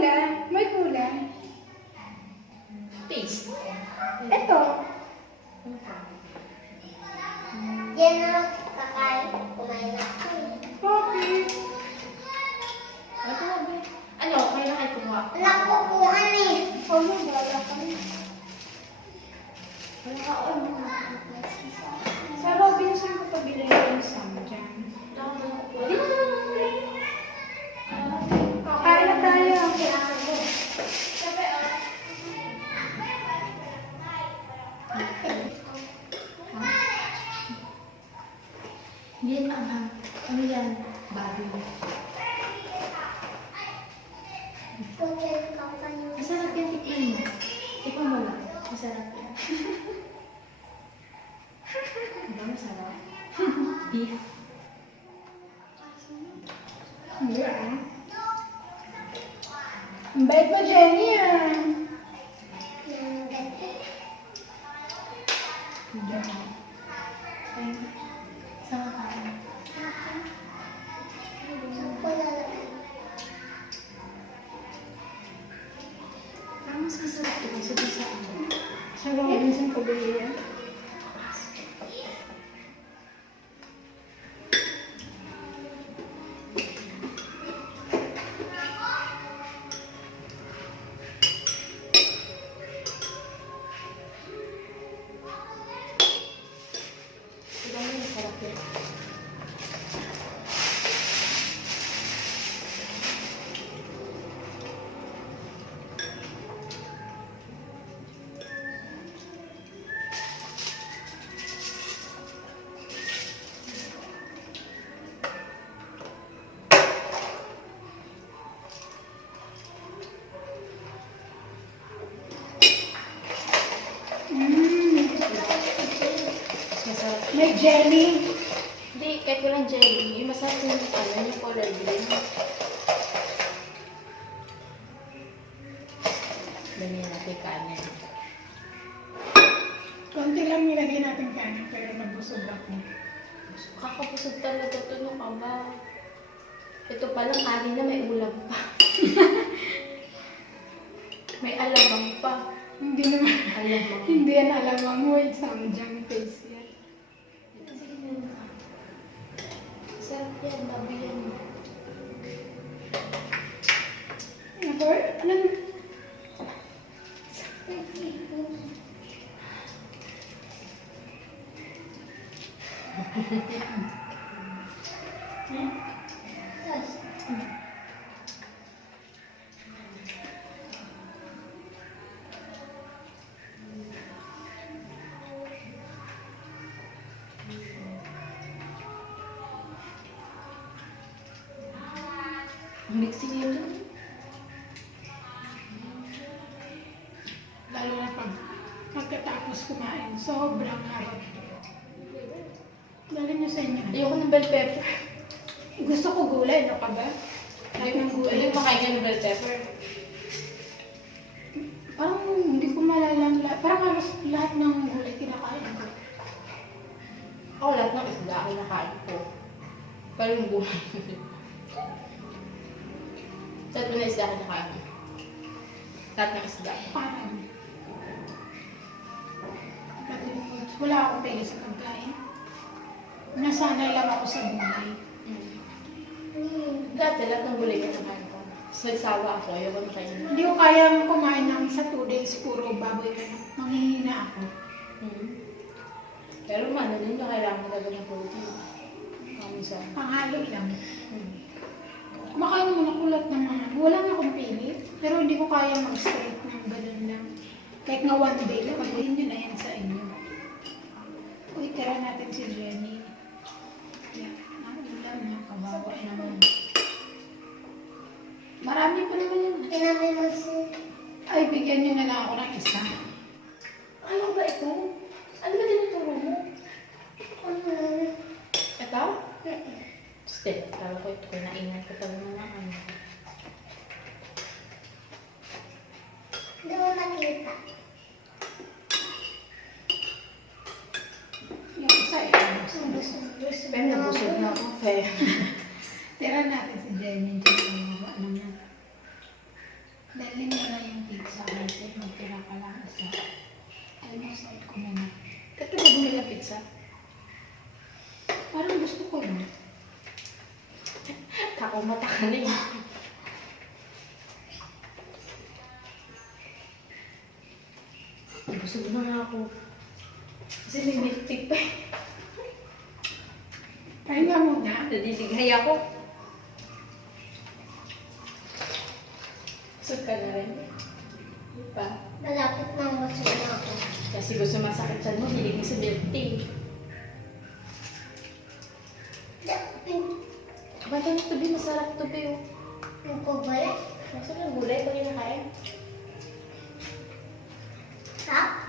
kulay. May kulay. Taste. Ito. Yan na kakain. Kumain na ako. Coffee. Ano? Ano? Kaya kayo kumuha? Nakukuhan eh. Ano ba? Wala ka, ano? Sa Robinson ko pabili yung samjang. Di ba naman muli? Kain na tayo. Sabi, yan, ano yan? Babi. Masarap yan, tikman mo. Tikman mo lang. Masarap yan. Diba masarap? Beef. Hindi ah. Ang bait mo, Jenny ah. Hindi ah. Saan ka kain? Parang mas masarap ito kasi doon sa ano. Sa Robinson pabili yan. Diba yun, masarap yun. Masarap. May jelly. Hindi, kahit walang jelly, yung masarap yung ano, yung color green. Ganyan natin kanin. Konti lang nilagay natin kanin pero nabusog ako. Kakapusog talaga ito nung kaba. Ito palang kanin na may ulam pa. May alamang pa. Hindi naman. Alamang. Hindi yan alam mo. May samjang taste yan. Sige na. Sarap yan, babi yan. Ako, anong... Mixing yun. Lalo na pag pagkatapos kumain, sobrang harap. Dali niyo sa inyo. Ayoko ng bell pepper. Gusto ko gulay, ano ka ba? Kahit ng gulay. Ayoko makain ng bell pepper. Parang hindi ko malalang parang halos lahat ng gulay kinakain ko. Ako lahat ng isda kinakain ko. Pero yung buhay. Tatlo na isda kinakain ko. Lahat ng isda. Parang wala akong pili sa pagkain. Nasanay lang ako sa gulay. Dati lahat ng gulay kinakain ko. So, nagsawa ako. Ayoko na kayo. Hindi ko kaya kumain ng sa 2 days puro baboy ka. Manghihina ako. Pero man, ano yun na kailangan talaga ng protein. Minsan. Panghalo lang. Kumakain naman ako lahat ng mga, wala na akong pili. Pero hindi ko kaya mag-straight ng ganun lang. Kahit nga 1 day, pagdahin nyo na yan sa inyo. Uy, tira natin si Jenny. Yan, ang ulam niya, kawawa naman. Marami pa naman yun. Kinamin mo si... Ay, bigyan nyo na lang ako ng isa. Ano ba ito? Ano ba tinuturo mo? Ano? Ito? Step. Kala ko ito. Kinainan ko pala ng ano. Hindi mo nakita. Yung isa Pero nabusog na ako. Fair. Tira natin si Jenny. Kawawa naman. Busog na nga ako. Kasi may milk tea pa eh. Pahinga muna. Nadidighay ako. Busog ka na rin. Di ba? Malapit na masok na ako. Kasi gusto masakit siya mo, hilig mo sa milk tea. Ba't ang tubi? Masarap tubi oh. Yung kubala. Masarap ang gulay pag kinakain. Ha?